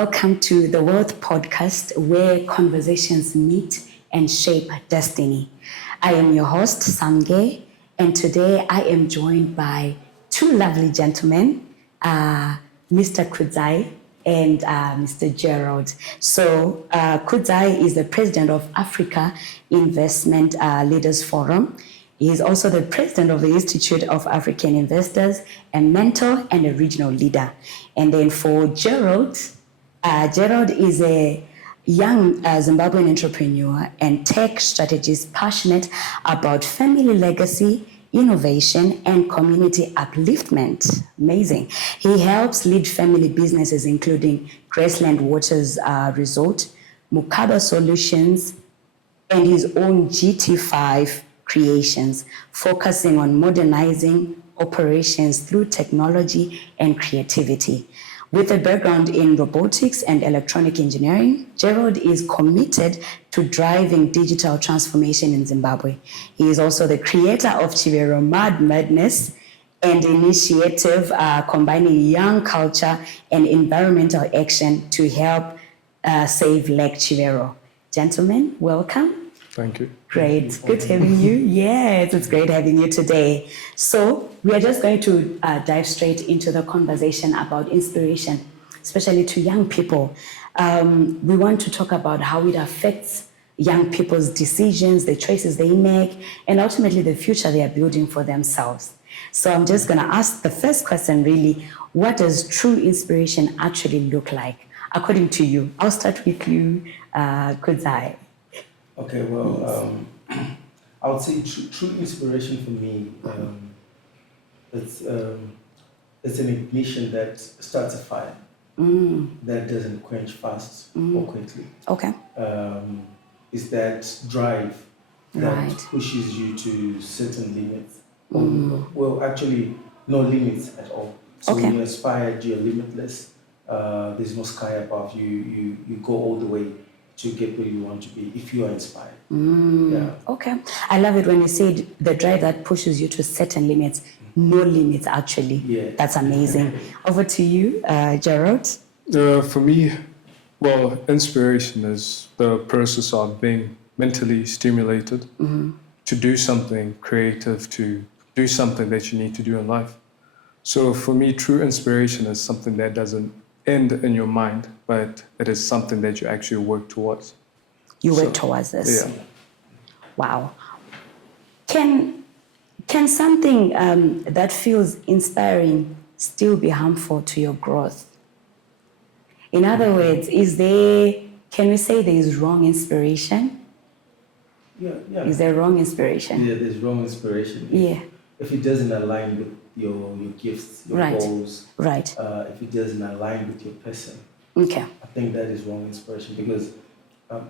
welcome to the WELLth podcast, where conversations meet and shape destiny. I am your host, Samge, and today I am joined by two lovely gentlemen, Mr. Kudzai and Mr. Gerald. So Kudzai is the president of Africa Investment Leaders Forum. He is also the president of the Institute of African Investors, a mentor and a regional leader. And then for Gerald, Gerald is a young Zimbabwean entrepreneur and tech strategist passionate about family legacy, innovation, and community upliftment. Amazing. He helps lead family businesses including Graceland Waters Resort, Mukaba Solutions, and his own GT5 creations, focusing on modernizing operations through technology and creativity. With a background in robotics and electronic engineering, Gerald is committed to driving digital transformation in Zimbabwe. He is also the creator of Chivero Mad Madness, an initiative combining young culture and environmental action to help save Lake Chivero. Gentlemen, welcome. Thank you. Great. Good having you. Yes, it's great having you today. So we are just going to dive straight into the conversation about inspiration, especially to young people. We want to talk about how it affects young people's decisions, the choices they make, and ultimately the future they are building for themselves. So I'm just going to ask the first question, really, what does true inspiration actually look like, according to you? I'll start with you, Kudzai. Okay, well, I would say true inspiration for me, it's an ignition that starts a fire, that doesn't quench fast or quickly. Okay. It's that drive that Right. pushes you to certain limits. Well, actually, no limits at all. So Okay. when you're inspired, you're limitless. There's no sky above you. You go all the way to get where you want to be if you are inspired. Yeah. Okay. I love it when you say the drive that pushes you to certain limits. No limits, actually. Yeah. That's amazing. Over to you, Gerald. For me, well, inspiration is the process of being mentally stimulated to do something creative, to do something that you need to do in life. So for me, true inspiration is something that doesn't end in your mind, but it is something that you actually work towards. You work towards this. Yeah. Wow. Can something that feels inspiring still be harmful to your growth? In other words, can we say there is wrong inspiration? Yeah. Is there wrong inspiration? Yeah, there's wrong inspiration. Yeah. If it doesn't align with your gifts, your Right. goals, Right. if it doesn't align with your person, Okay. I think that is wrong inspiration because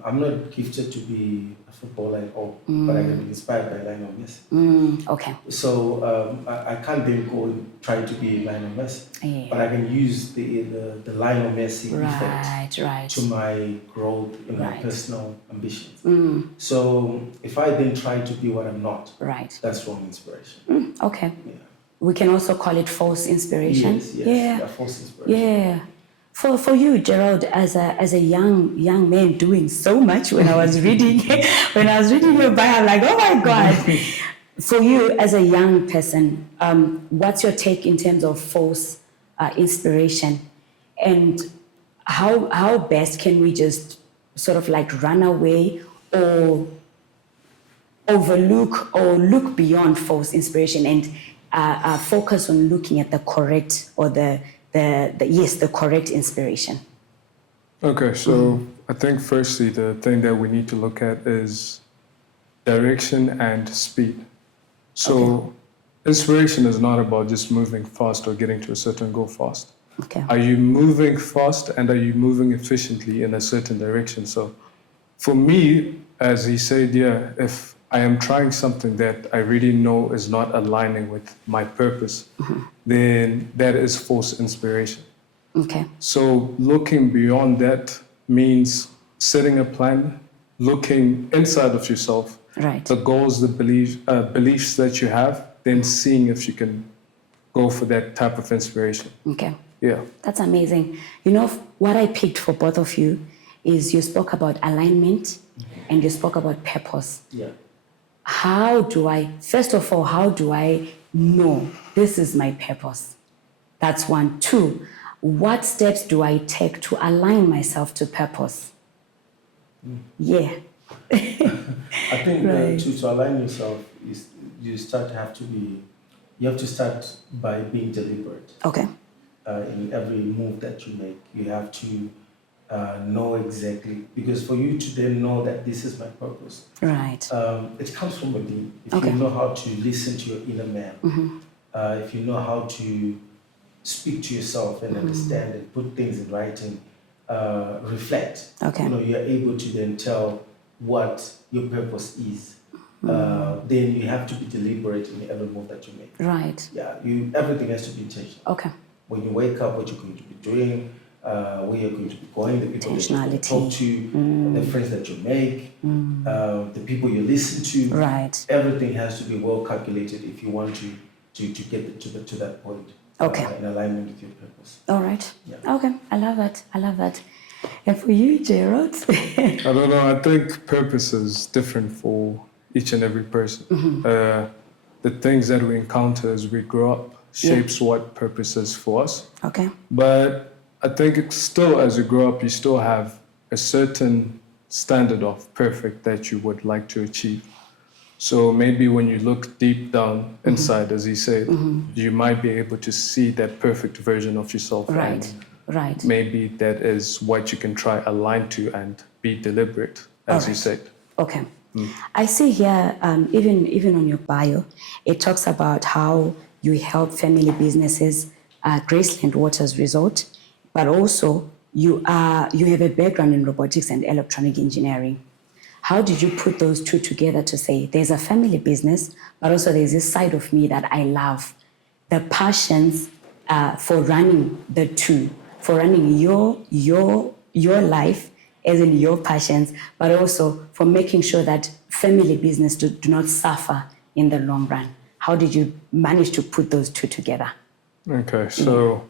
I'm not gifted to be a footballer at all, but I can be inspired by Lionel Messi. Okay. So I can't then go and try to be Lionel Messi, Yeah. but I can use the Lionel Messi effect Right. to my growth in my Right. personal ambitions. So if I then try to be what I'm not, Right. that's wrong inspiration. Okay. Yeah. We can also call it false inspiration. Yes. Yeah. False inspiration. Yeah. For you, Gerald, as a young man doing so much, when I was reading your bio, I'm like, oh my God. For you as a young person, what's your take in terms of false inspiration, and how best can we just sort of like run away or overlook or look beyond false inspiration and focus on looking at the correct or the correct inspiration? Okay, so I think firstly, the thing that we need to look at is direction and speed. So inspiration is not about just moving fast or getting to a certain goal fast. Okay. Are you moving fast and are you moving efficiently in a certain direction? So for me, as he said, yeah, if I am trying something that I really know is not aligning with my purpose, then that is false inspiration. Okay. So looking beyond that means setting a plan, looking inside of yourself, Right. the goals, the beliefs that you have, then seeing if you can go for that type of inspiration. Okay. Yeah. That's amazing. You know, what I picked for both of you is you spoke about alignment and you spoke about purpose. Yeah. First of all, how do I know this is my purpose? That's one. Two, what steps do I take to align myself to purpose? Yeah. I think Right. to align yourself is you have to start by being deliberate. Okay. In every move that you make, you have to know exactly, because for you to then know that this is my purpose, Right. it comes from within. If Okay. you know how to listen to your inner man, if you know how to speak to yourself and understand and put things in writing, reflect, Okay. you're able to then tell what your purpose is. Then you have to be deliberate in every move that you make. Right. Yeah, everything has to be intentional. Okay. When you wake up, what you're going to be doing, where you're going to be going, the people that you're going to talk to, the friends that you make, the people you listen to. Right. Everything has to be well calculated if you want to get to that point. Okay. In alignment with your purpose. All right. Yeah. Okay. I love that. And for you, Gerald? I don't know. I think purpose is different for each and every person. The things that we encounter as we grow up shapes what purpose is for us. Okay. But I think it's still, as you grow up, you still have a certain standard of perfect that you would like to achieve. So maybe when you look deep down inside, as he said, you might be able to see that perfect version of yourself. Right. And Right. maybe that is what you can try align to and be deliberate, as you said. Okay. I see here, even on your bio, it talks about how you help family businesses, Graceland Waters Resort, but also you have a background in robotics and electronic engineering. How did you put those two together to say there's a family business, but also there's this side of me that I love, the passions for running the two, for running your life as in your passions, but also for making sure that family business do not suffer in the long run. How did you manage to put those two together? Okay, so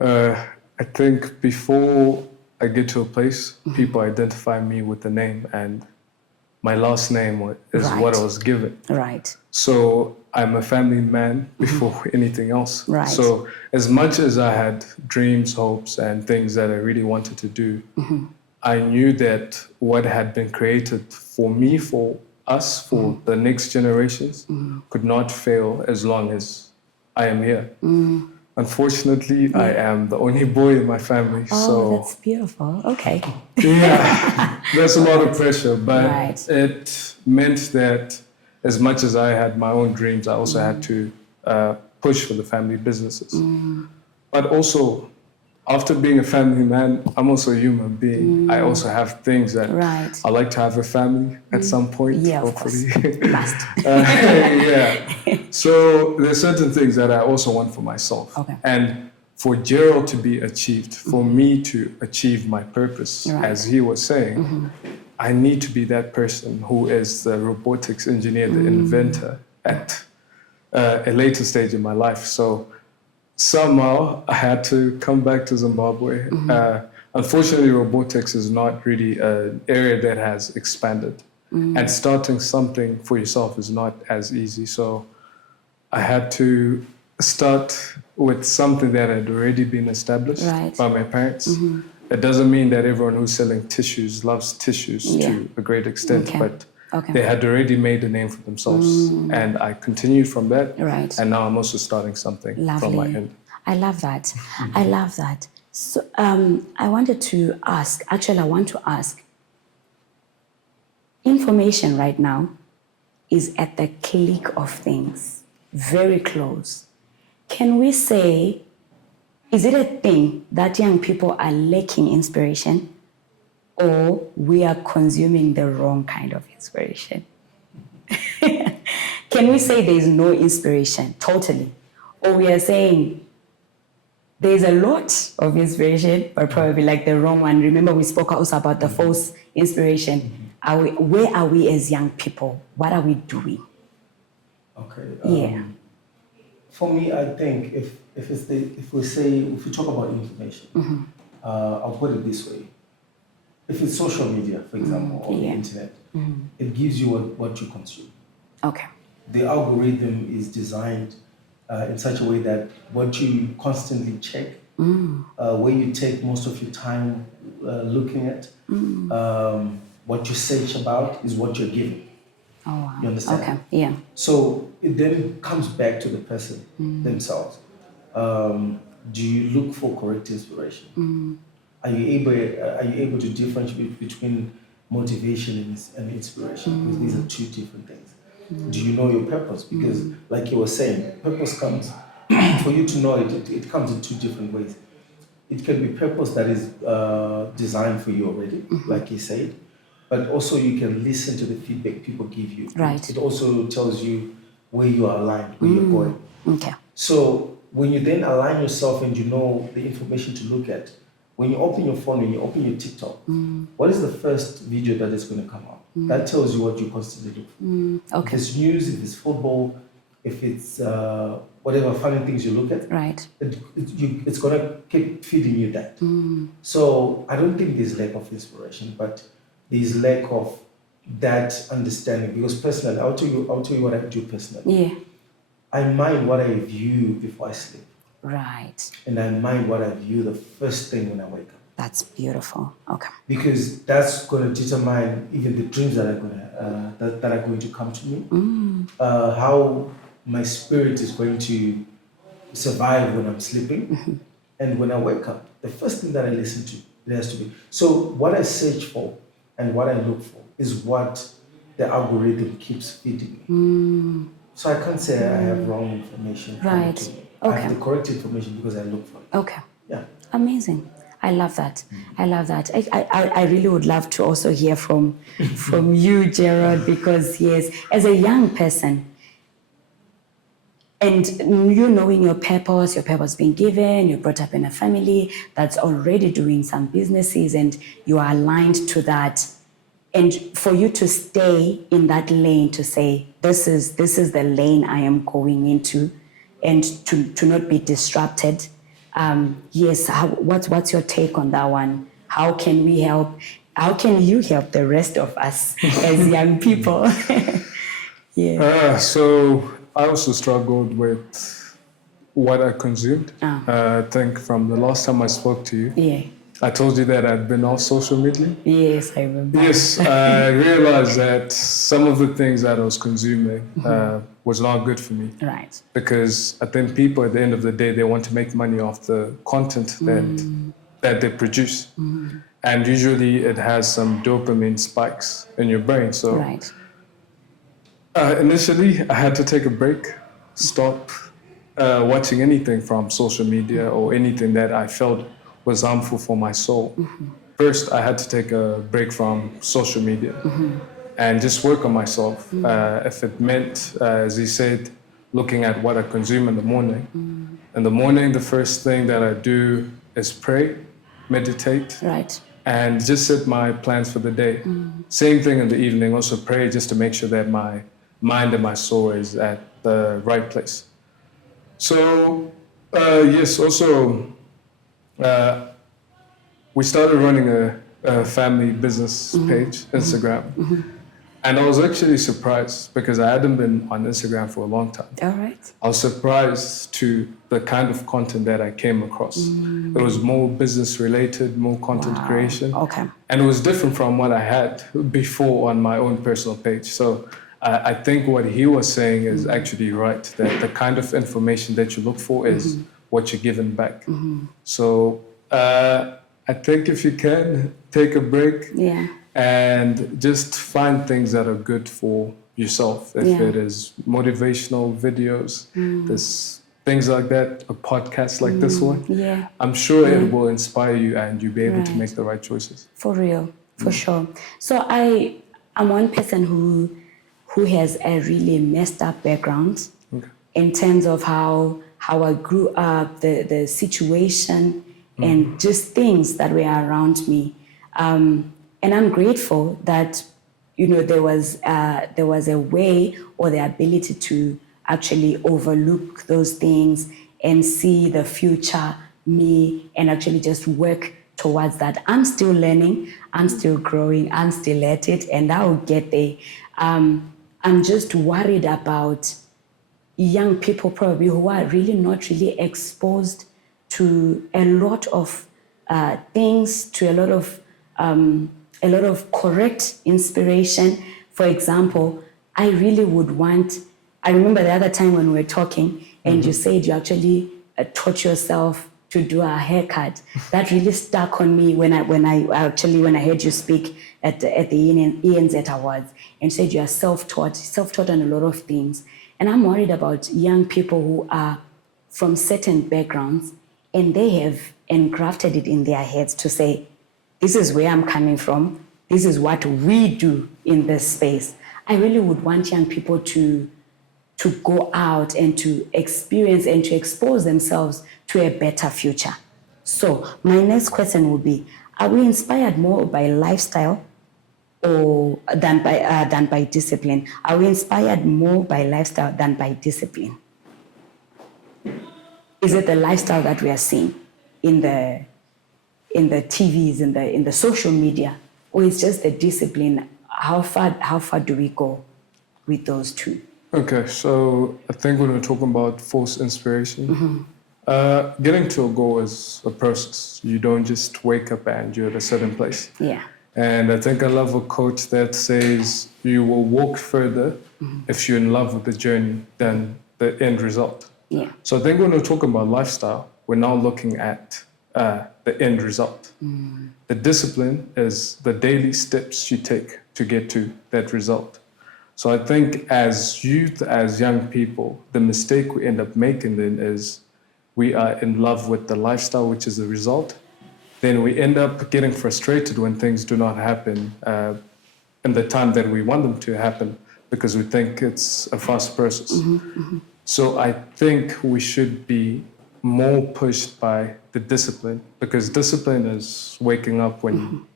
I think before I get to a place, people identify me with the name, and my last name is what I was given. Right. So I'm a family man before anything else. Right. So as much as I had dreams, hopes, and things that I really wanted to do, I knew that what had been created for me, for us, for the next generations, could not fail as long as I am here. Unfortunately, I am the only boy in my family. Oh, that's beautiful. Okay. Yeah, that's a lot of pressure, but Right. it meant that as much as I had my own dreams, I also had to push for the family businesses. But also, after being a family man, I'm also a human being. I also have things that Right. I like to have a family at some point, Yeah, of hopefully. course. Must. Yeah. So there's certain things that I also want for myself. Okay. And for Gerald to be achieved, for me to achieve my purpose, Right. as he was saying, I need to be that person who is the robotics engineer, the inventor at a later stage in my life. So somehow I had to come back to Zimbabwe. Unfortunately, robotics is not really an area that has expanded. And starting something for yourself is not as easy. So I had to start with something that had already been established Right. by my parents. It doesn't mean that everyone who's selling tissues loves tissues to a great extent, Okay. but Okay. they had already made a name for themselves. And I continued from that. Right. And now I'm also starting something from my Lovely. end. I love that. I love that. So I wanted to ask, actually, I want to ask, information right now is at the click of things, very close. Can we say, is it a thing that young people are lacking inspiration, or we are consuming the wrong kind of inspiration? Can we say there's no inspiration totally? Or we are saying there's a lot of inspiration, but probably like the wrong one. Remember, we spoke also about the false inspiration. Where are we as young people? What are we doing? Okay. Yeah. For me, I think if we talk about information, I'll put it this way: if it's social media, for example, or the internet, it gives you what you consume. Okay. The algorithm is designed in such a way that what you constantly check, where you take most of your time looking at, what you search about is what you're given. Oh, wow. You understand? Okay, yeah. So it then comes back to the person themselves. Do you look for correct inspiration? Are you able to differentiate between motivation and inspiration? Because these are two different things. Do you know your purpose? Because like you were saying, purpose comes for you to know it comes in two different ways. It can be purpose that is designed for you already, like you said, but also you can listen to the feedback people give you. Right. It also tells you where you are aligned, where you're going. Okay. So when you then align yourself and you know the information to look at, when you open your phone, when you open your TikTok, what is the first video that is going to come up? That tells you what you constantly look for. Okay. If it's news, if it's football, if it's whatever funny things you look at, Right. it's going to keep feeding you that. So I don't think there's lack of inspiration, but there's lack of that understanding. Because personally, I'll tell you what I do personally. Yeah. I mind what I view before I sleep. Right. And I mind what I view the first thing when I wake up. That's beautiful. Okay. Because that's going to determine even the dreams that are going to come to me. How my spirit is going to survive when I'm sleeping, and when I wake up, the first thing that I listen to, it has to be. So what I search for and what I look for is what the algorithm keeps feeding me. So I can't say I have wrong information. Right. To me. Okay. I have the correct information because I look for it. Okay. Yeah. Amazing. I love that. I love that. I really would love to also hear from you, Gerald, because yes, as a young person, and you knowing your purpose being given, you're brought up in a family that's already doing some businesses and you are aligned to that. And for you to stay in that lane, to say, this is the lane I am going into, and to not be disrupted. Yes, what's your take on that one? How can we help? How can you help the rest of us as young people? Yeah. So I also struggled with what I consumed. I think from the last time I spoke to you, Yeah. I told you that I'd been off social media. Yes, I remember. Yes, I realized that some of the things that I was consuming was not good for me. Right. Because I think people at the end of the day, they want to make money off the content that they produce. And usually it has some dopamine spikes in your brain. So Right. Initially, I had to take a break, stop watching anything from social media or anything that I felt was harmful for my soul. First, I had to take a break from social media and just work on myself. If it meant, as he said, looking at what I consume in the morning. In the morning, the first thing that I do is pray, meditate, Right. and just set my plans for the day. Same thing in the evening, also pray just to make sure that my mind and my soul is at the right place. So, yes, also, we started running a family business page, Instagram. And I was actually surprised because I hadn't been on Instagram for a long time. All right. I was surprised to the kind of content that I came across. It was more business related, more content creation. Okay. And it was different from what I had before on my own personal page. So I think what he was saying is actually right, that the kind of information that you look for is what you're given back. So I think if you can, take a break. Yeah. And just find things that are good for yourself. If it is motivational videos, there's things like that, a podcast like this one. Yeah. I'm sure it will inspire you and you'll be able to make the right choices. For real, for sure. So I'm one person who has a really messed up background in terms of how I grew up, the situation, and just things that were around me. And I'm grateful that, there was a way or the ability to actually overlook those things and see the future me and actually just work towards that. I'm still learning, I'm still growing, I'm still at it, and I'll get there. I'm just worried about young people probably who are really not really exposed to a lot of things, to a lot of correct inspiration. For example, I really would want. I remember the other time when we were talking, and you said you actually taught yourself to do a haircut. That really stuck on me when I heard you speak at the ENZ Awards, and said you are self-taught on a lot of things. And I'm worried about young people who are from certain backgrounds and they have engrafted it in their heads to say, this is where I'm coming from, this is what we do in this space. I really would want young people to go out and to experience and to expose themselves to a better future. So my next question would be, are we inspired more by lifestyle or than by discipline? Are we inspired more by lifestyle than by discipline? Is it the lifestyle that we are seeing in the TVs, in the social media, or is just the discipline? How far do we go with those two? Okay, so I think when we're talking about false inspiration, getting to a goal is a process. You don't just wake up and you're at a certain place. Yeah. And I think I love a quote that says, you will walk further if you're in love with the journey than the end result. Yeah. So I think when we're talking about lifestyle, we're now looking at the end result. The discipline is the daily steps you take to get to that result. So I think as youth, as young people, the mistake we end up making then is we are in love with the lifestyle, which is the result. Then we end up getting frustrated when things do not happen in the time that we want them to happen because we think it's a fast process. So I think we should be more pushed by the discipline, because discipline is waking up when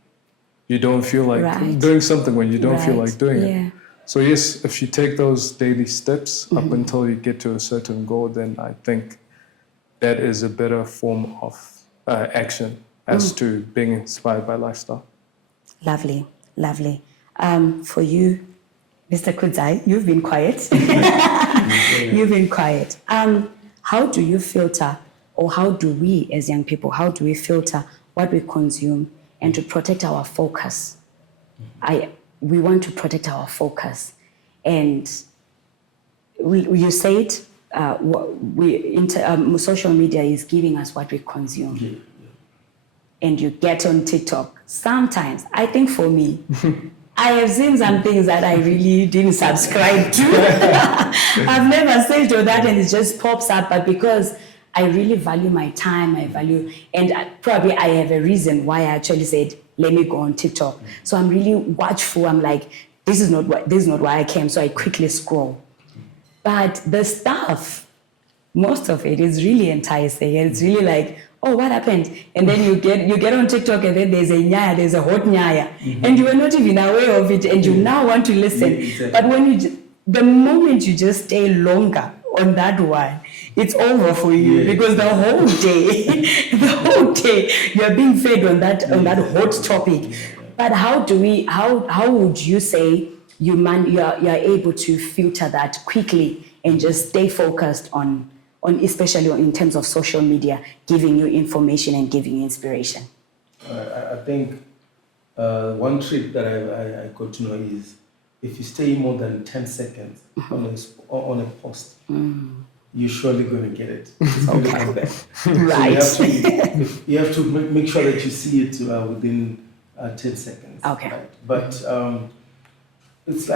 you don't feel like doing something, when you don't feel like doing it. So yes, if you take those daily steps up until you get to a certain goal, then I think that is a better form of action as to being inspired by lifestyle. Lovely, lovely. For you, Mr. Kudzai, you've been quiet. You've been quiet. How do you filter, or how do we as young people, how do we filter what we consume and to protect our focus? We want to protect our focus. And you said social media is giving us what we consume. And you get on TikTok. Sometimes, I think for me, I have seen some things that I really didn't subscribe to. I've never saved all that and it just pops up, but because I really value my time, and probably I have a reason why I actually said, let me go on TikTok. So I'm really watchful. I'm like, this is not why I came. So I quickly scroll. But the stuff, most of it is really enticing. It's really like, oh, what happened? And then you get on TikTok and then there's a hot nyaya. And you were not even aware of it and you now want to listen. Exactly. But the moment you just stay longer on that one, it's over for you because the whole day you're being fed on that hot topic. But how would you say you're able to filter that quickly and just stay focused on especially in terms of social media, giving you information and giving you inspiration? I think one trick that I got to know is if you stay more than 10 seconds on a post, you're surely going to get it. It's going to come back. Right. So you have to make sure that you see it within 10 seconds. Okay. Right? But it's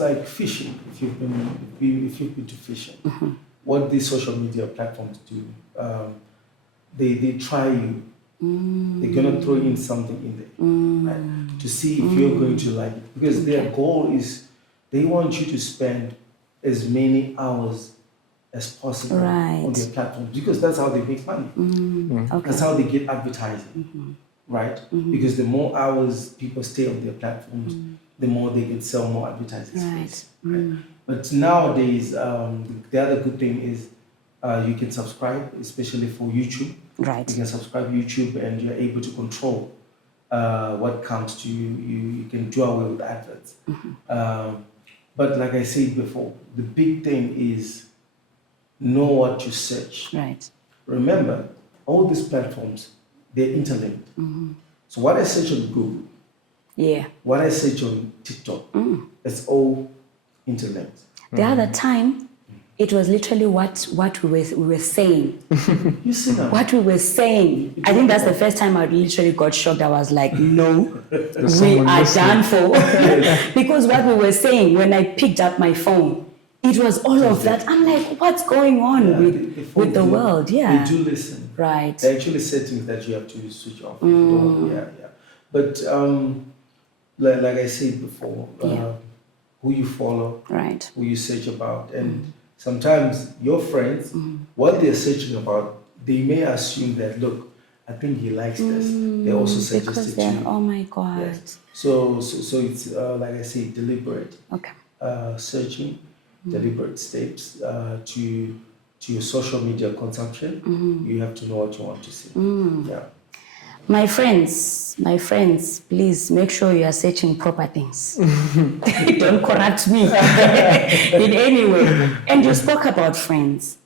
like fishing. If you've been to fishing, what these social media platforms do, they try you. They're gonna throw in something in there, right? To see if you're going to like it, because their goal is they want you to spend as many hours as possible on their platforms, because that's how they make money. Okay. That's how they get advertising, right? Because the more hours people stay on their platforms, the more they can sell more advertising space. Right? But nowadays, the other good thing is you can subscribe, especially for YouTube. Right. You can subscribe YouTube, and you're able to control what comes to you. You can do away with adverts. But like I said before, the big thing is know what you search. Right. Remember, all these platforms, they're interlinked. So what I search on Google, Yeah. what I search on TikTok, it's all interlinked. The other time, it was literally what we were saying. You see now? What we were saying. I think that's the first time I literally got shocked. I was like, no, we someone are listening. done for. Because what we were saying, when I picked up my phone, it was all of that. I'm like, what's going on with the world? Yeah. They do listen. Right. They're actually settings that you have to switch off. If you don't, yeah. But like I said before, who you follow, Right. who you search about, and sometimes your friends, what they're searching about, they may assume that, look, I think he likes this. They also suggest Because it to they're, you. oh my God. Yes. So it's like I say, deliberate Okay. searching, deliberate steps to your social media consumption. You have to know what you want to see. Yeah. My friends, please make sure you are searching proper things. Don't corrupt me in any way. And you spoke about friends.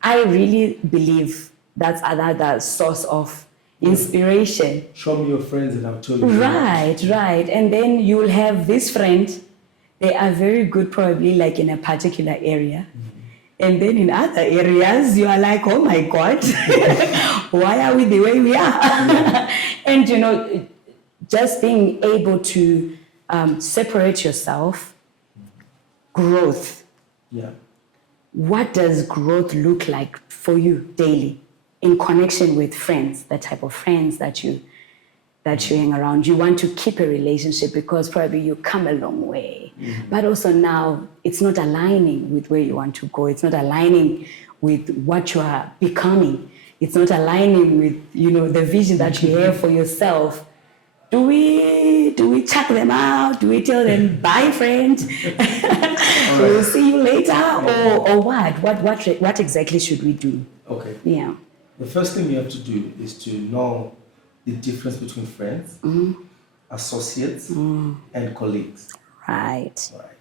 I really believe that's another source of inspiration. Show me your friends and I'll tell you. Right. And then you will have this friend. They are very good, probably like in a particular area. And then in other areas, you are like, oh my God, why are we the way we are? And, just being able to separate yourself, growth. Yeah. What does growth look like for you daily in connection with friends, the type of friends that you hang around? You want to keep a relationship because probably you come a long way. But also now it's not aligning with where you want to go. It's not aligning with what you are becoming. It's not aligning with, the vision that you have for yourself. Do we check them out? Do we tell them, bye friend? We'll see you later? Or what? What exactly should we do? Okay. Yeah. The first thing you have to do is to know the difference between friends, associates, and colleagues. Right. Right.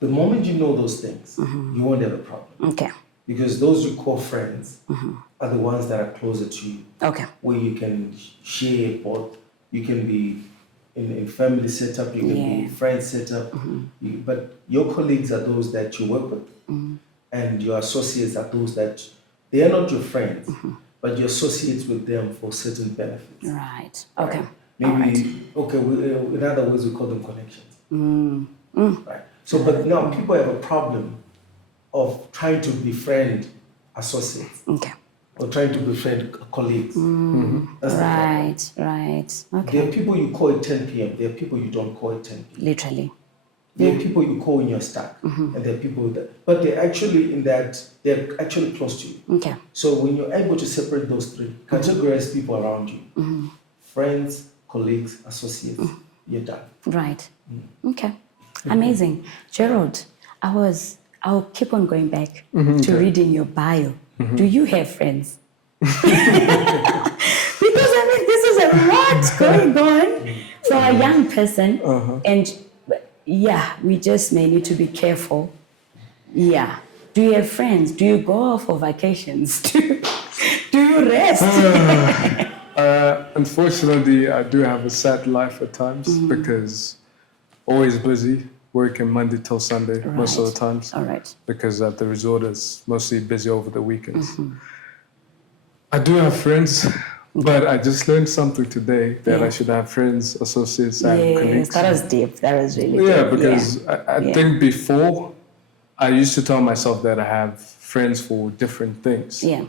The moment you know those things, you won't have a problem. Okay. Because those you call friends are the ones that are closer to you, Okay. where you can share both. You can be in family setup, you can be in friend setup, but your colleagues are those that you work with, and your associates are those that they are not your friends, but you associate with them for certain benefits. Right. Okay. Right? Maybe, in other words, we call them connections. Right. So, but now people have a problem of trying to befriend associates Okay. or trying to befriend colleagues. That's the problem. Right. Okay. There are people you call at 10 p.m. There are people you don't call at 10 p.m. Literally. There are people you call in your stack, and there are people but they're actually they're actually close to you. Okay. So when you're able to separate those three, categorize people around you, friends, colleagues, associates, you're done. Right. Okay. Amazing. Gerald, I'll keep on going back to reading your bio. Do you have friends? Because this is a lot going on for a young person. And we just may need to be careful. Yeah. Do you have friends? Do you go off for vacations? Do you rest? Unfortunately, I do have a sad life at times because always busy, working Monday till Sunday most of the times. All right. Because at the resort is mostly busy over the weekends. I do have friends, but I just learned something today that I should have friends, associates, and colleagues. That was deep. That was really deep. Yeah, because I think before I used to tell myself that I have friends for different things. Yeah.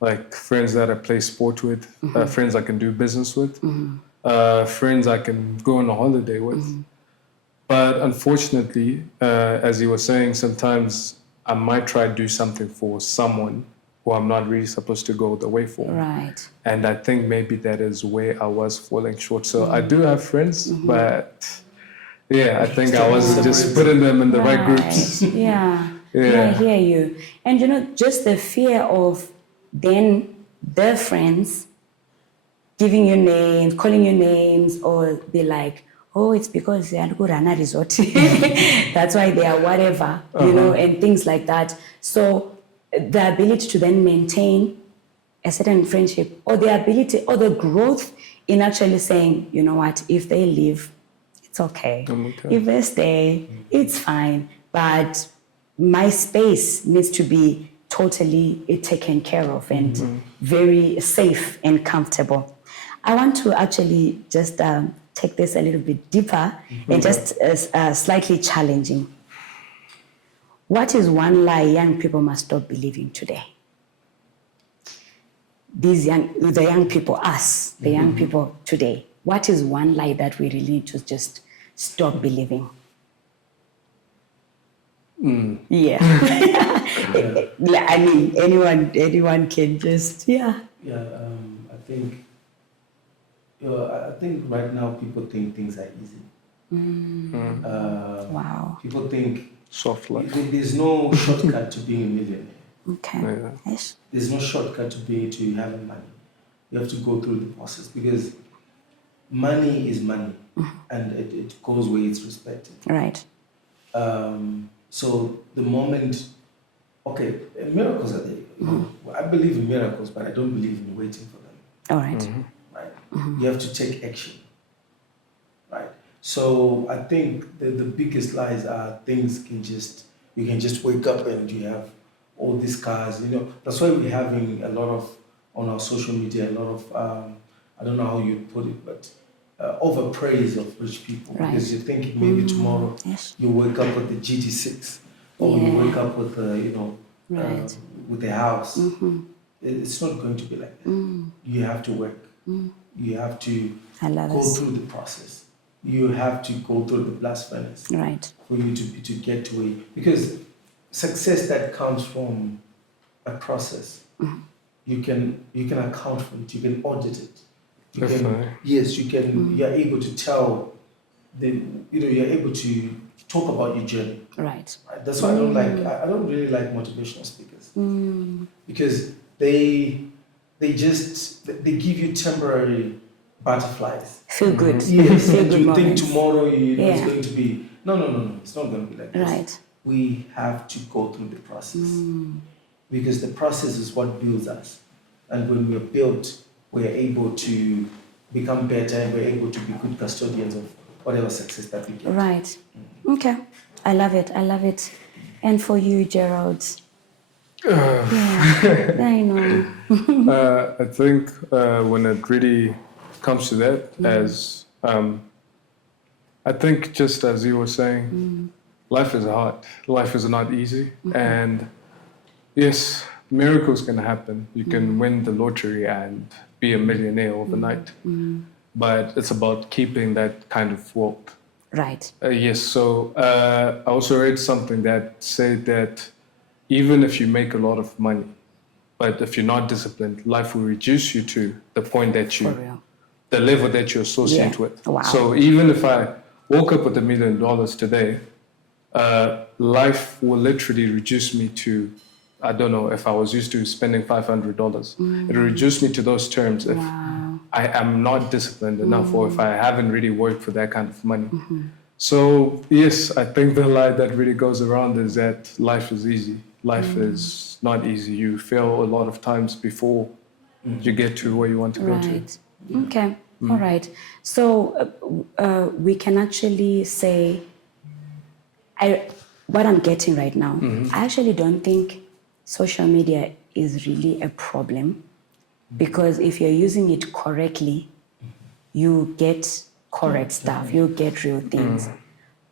Like friends that I play sport with, friends I can do business with, friends I can go on a holiday with. But unfortunately, as you were saying, sometimes I might try to do something for someone who I'm not really supposed to go the way for. Right. And I think maybe that is where I was falling short. So I do have friends, but Yeah, I think I wasn't just putting them in the right groups. Yeah. Yeah. I hear you. And just the fear of then their friends giving you names, calling you names, or be like, oh, it's because they are Rana Resort. That's why they are whatever, and things like that. So the ability to then maintain a certain friendship, or the ability or the growth in actually saying, you know what, if they leave, it's okay. Okay. If they stay, it's fine. But my space needs to be totally taken care of and very safe and comfortable. I want to actually just take this a little bit deeper and just slightly challenging. What is one lie young people must stop believing today? The young people, us, the young people today. What is one lie that we really need to just stop believing? Yeah. Yeah, I mean, anyone can just, Yeah, I think, I think right now people think things are easy. Wow. People think Soft life. there's no shortcut to being a millionaire. Okay. Yeah. Yes. There's no shortcut to having money. You have to go through the process because money is money and it goes where it's respected. Right. So the moment, okay, miracles are there. I believe in miracles, but I don't believe in waiting for them. All right. Right? You have to take action. Right? So I think the biggest lies are things you can just wake up and you have all these cars. That's why we're having a lot of, on our social media, a lot of, I don't know how you put it, but overpraise of rich people. Right. Because you think maybe tomorrow Yes. you wake up with the GT6 or you wake up with, Right. with a house. It's not going to be like that. You have to work. You have to I love go this. through the process. You have to go through the blast furnace Right. for you to get to it. Because success that comes from a process, you can account for it. You can audit it. You can, Definitely. yes, you can. You are able to tell you're able to talk about your journey. Right. Right? That's why I don't really like motivational speakers because they give you temporary butterflies. Feel good. Yes, Feel and good you think moments. tomorrow it's Yeah. going to be no. It's not going to be like this. Right. We have to go through the process because the process is what builds us, and when we're built, we're able to become better and we're able to be good custodians of whatever success that we get. Right. Okay. I love it. I love it. And for you, Gerald? Yeah, I know. I think when it really comes to that, as I think just as you were saying, life is hard. Life is not easy, and yes, miracles can happen. You can win the lottery and be a millionaire overnight, but it's about keeping that kind of wealth. Right. Yes. So I also read something that said that even if you make a lot of money, but if you're not disciplined, life will reduce you to the point that For real. the level that you associate Yeah. with. Wow. So even if I woke up with $1 million today, life will literally reduce me to, I don't know, if I was used to spending $500, it'll reduce me to those terms if I am not disciplined enough or if I haven't really worked for that kind of money. So yes, I think the lie that really goes around is that life is easy. Life is not easy. You fail a lot of times before you get to where you want to go to. Right. Okay. All right. So we can actually say, what I'm getting right now, I actually don't think social media is really a problem, because if you're using it correctly, you get correct stuff, you get real things.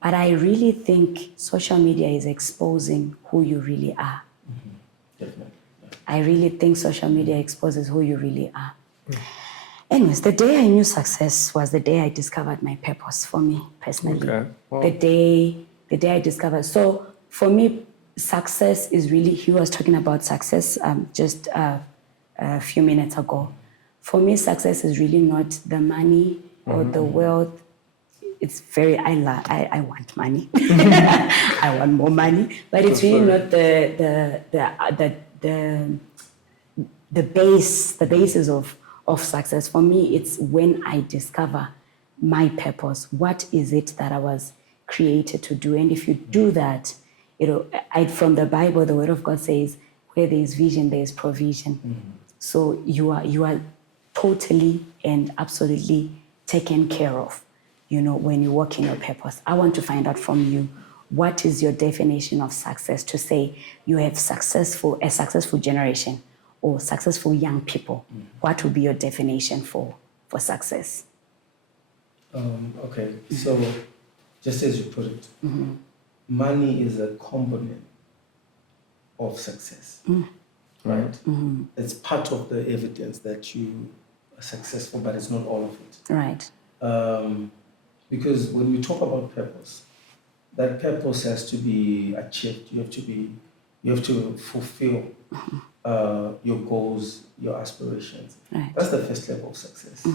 But I really think social media is exposing who you really are. Definitely. I really think social media exposes who you really are. Anyways, the day I knew success was the day I discovered my purpose, for me personally. Okay. Wow. The day I discovered. So for me, success is really, he was talking about success just a few minutes ago. For me, success is really not the money or the wealth. it's very, I want money. I want more money, but it's really not the basis of success. For me, it's when I discover my purpose. What is it that I was created to do? And if you do that, from the Bible, the Word of God says, where there is vision, there is provision. So you are totally and absolutely taken care of, when you work in your purpose. I want to find out from you, what is your definition of success? To say you have a successful generation or successful young people. What would be your definition for success? Okay, so just as you put it, money is a component of success, right? It's part of the evidence that you are successful, but it's not all of it. Right. Because when we talk about purpose, that purpose has to be achieved. You have to fulfill your goals, your aspirations. Right. That's the first level of success.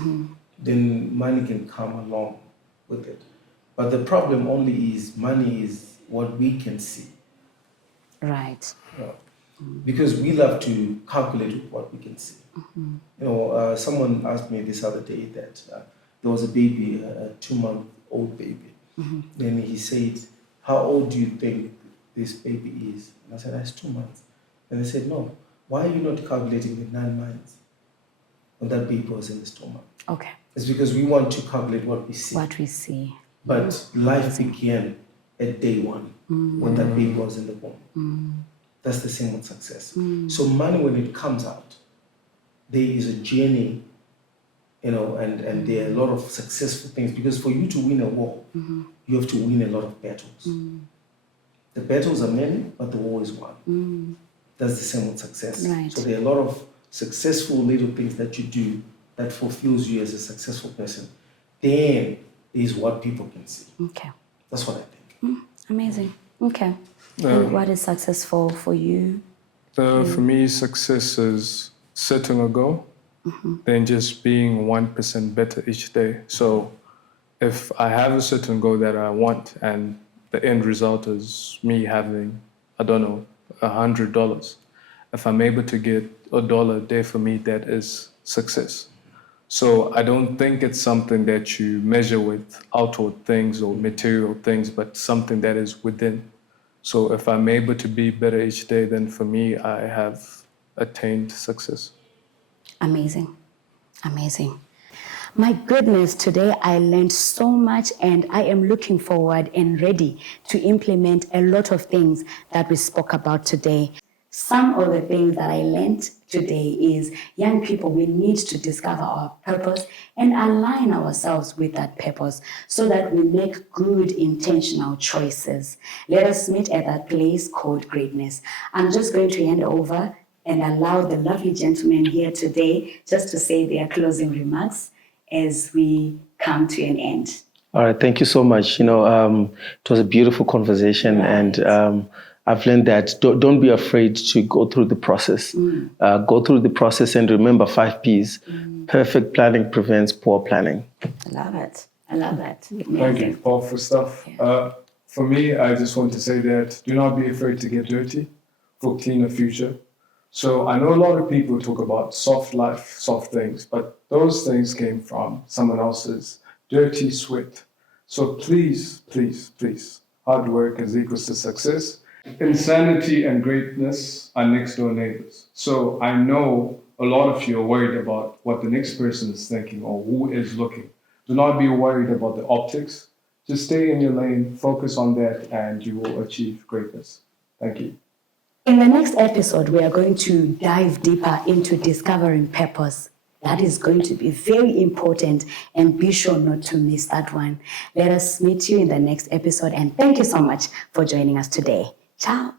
Then money can come along with it. But the problem only is money is what we can see. Right. Because we love to calculate with what we can see. Someone asked me this other day that there was a baby, a 2-month-old baby. Then he said, how old do you think this baby is? And I said, that's 2 months. And they said, no, why are you not calculating the 9 months when that baby was in the stomach? Okay. It's because we want to calculate what we see. What we see. But life began at day one when that baby was in the womb. That's the same with success. So money, when it comes out, there is a journey, and there are a lot of successful things. Because for you to win a war, you have to win a lot of battles. The battles are many, but the war is one. That's the same with success. Right. So there are a lot of successful little things that you do that fulfills you as a successful person. Then is what people can see. Okay. That's what I think. Amazing. Okay. And what is successful for you? For me, success is setting a goal, then just being 1% better each day. So if I have a certain goal that I want and the end result is me having, I don't know, $100, if I'm able to get $1 a day, for me, that is success. So I don't think it's something that you measure with outward things or material things, but something that is within. So if I'm able to be better each day, then for me, I have attained success. Amazing. Amazing. My goodness, today I learned so much, and I am looking forward and ready to implement a lot of things that we spoke about today. Some of the things that I learned today is, young people, we need to discover our purpose and align ourselves with that purpose so that we make good, intentional choices. Let us meet at that place called greatness. I'm just going to hand over and allow the lovely gentlemen here today just to say their closing remarks as we come to an end. All right, thank you so much. It was a beautiful conversation, right. And I've learned that don't be afraid to go through the process. Go through the process and remember 5 P's. Perfect planning prevents poor planning. I love it. I love that. Thank you, Paul, for stuff. Yeah. For me, I just want to say that do not be afraid to get dirty for a cleaner future. So I know a lot of people talk about soft life, soft things, but those things came from someone else's dirty sweat. So please, please, please, hard work is equals to success. Insanity and greatness are next door neighbors. So I know a lot of you are worried about what the next person is thinking or who is looking. Do not be worried about the optics. Just stay in your lane, focus on that, and you will achieve greatness. Thank you. In the next episode, we are going to dive deeper into discovering purpose. That is going to be very important, and be sure not to miss that one. Let us meet you in the next episode, and thank you so much for joining us today. Ciao.